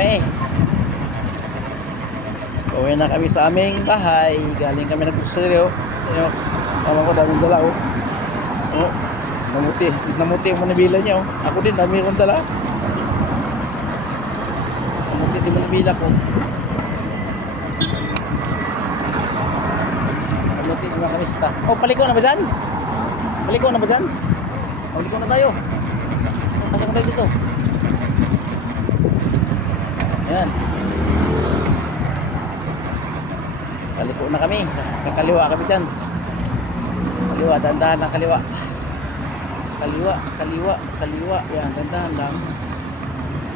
kami. Uwi na kami sa aming bahay. Galing kami nag-grocery, oh. Tama ko, daming dala, oh. Oh, namuti yung manibila niya, oh. Ako din, dami kong dala. Namuti din manibila ko. Namuti yung mga kamista. Oh, paliko na ba dyan? Paliko na ba dyan? Paliko na tayo. Pasok na tayo dito. Ayan. Paliko na kami. Kakaliwa kami dyan. Kaliwa, dandahan na kaliwa. Kaliwa. Yan, dandahan lang.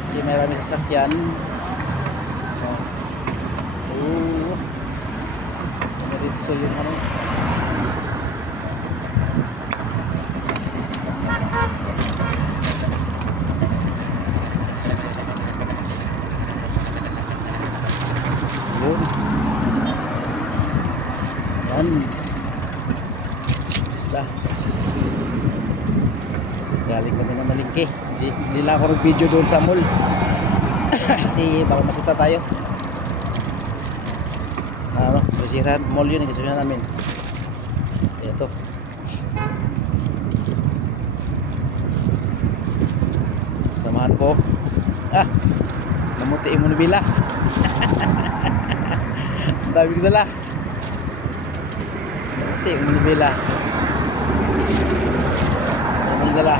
Kasi maraming sasakyan. Oh. Diretso yung ano. Yun. Yan. Basta. Galing kami na Malingke. Hindi lang ako nag-video doon sa mall. Kasi baka masita tayo. Ano, Basiran mall yun. Gusto na namin. Ito. Samahan ko. Namuti mo nabila. Daming dala. Namuti mo nabila. Daming dala.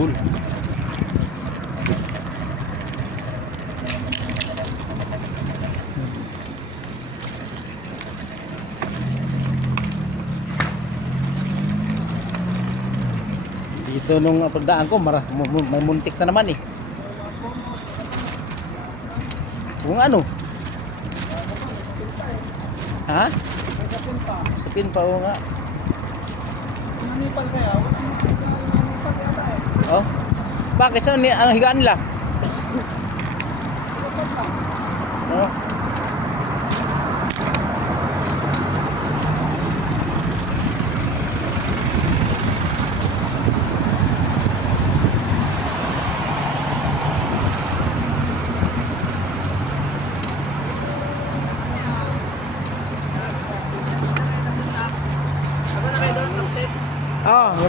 Bull. Dito nung pagdaan ko may muntik na naman eh. Kung ano? Ha? Sapin pa o nga. Nanipal kaya? Oh. Bakit saan ni ano higaan nila? Oh.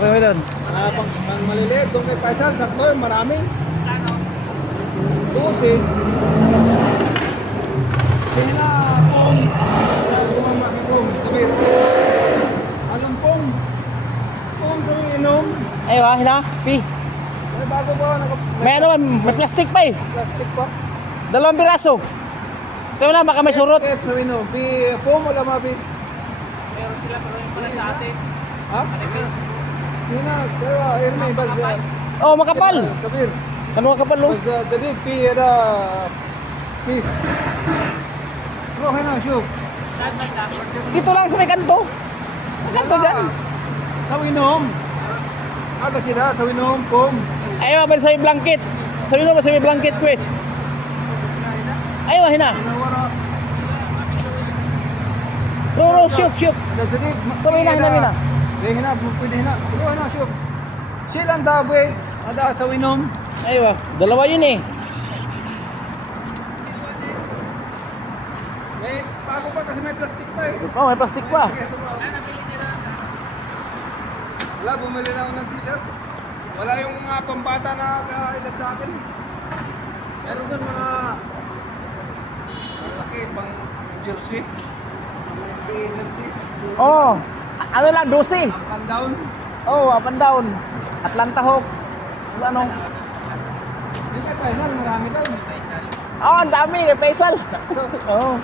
Gawin mo doon. Pang maliliit, doon kay Paisan, sakto yun, marami. Susi. Kaya na, pong. Pong, sabit. Alam pong. Pong sa mga inom. Ayaw ha, hila, pi. May bago pa, May ano, may plastic pa eh. plastic pa. 2 piraso. Ito na, baka may surot. Sa inom, pong wala mabit. Meron sila pero yung pala sa atin. Ha? Yun na, pero Erme, bas. Oh, makapal. Kabir. Ano makapal lo? Bas, dadig, ada peace. Okay na, shoot. Dito lang sa may kanto. May kanto dyan. Sa inom. Ada kita, sa inom, pong. Ayaw ba sa may blanket? Sabi mo ba sa may blanket quest? Ayaw hina. Roro, shoot. Ada dadig. Sa may hina. Hina, pwede hina. Pero na, shoot. Silang dabe, ada sa inom. Ayaw, dalawa yun eh. bago pa kasi may plastic pa eh. Oh, may plastic pa. Ito pa. Ay, nabili nila. Wala, bumili na ako ng t-shirt. Wala yung mga pambata na edad sa akin. Meron doon mga malaki pang jersey. Mga jersey. Oh, ano lang, 12. Up and down. Oh, up and down. Atlanta Hawk. Ano? Hindi ka final, marami daw. Oh, ang dami. Kay Faisal. Oh.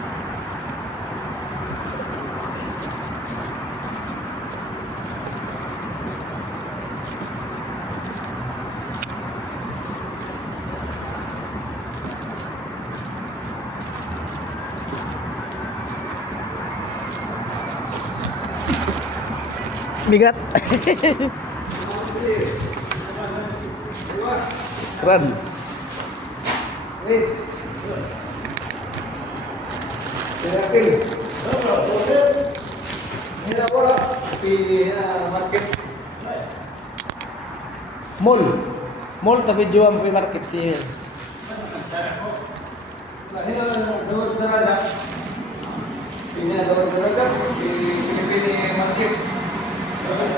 Bigat. Keren. Chris. Terapi. Ini apa lah? Di market. Mall. Mall tapi jual di market sih. Nah, ini dua derajat. Ini dua derajat di market.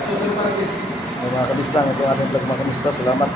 Supermarket. Mga kamista, ito ang ating vlog mga kamista. Salamat.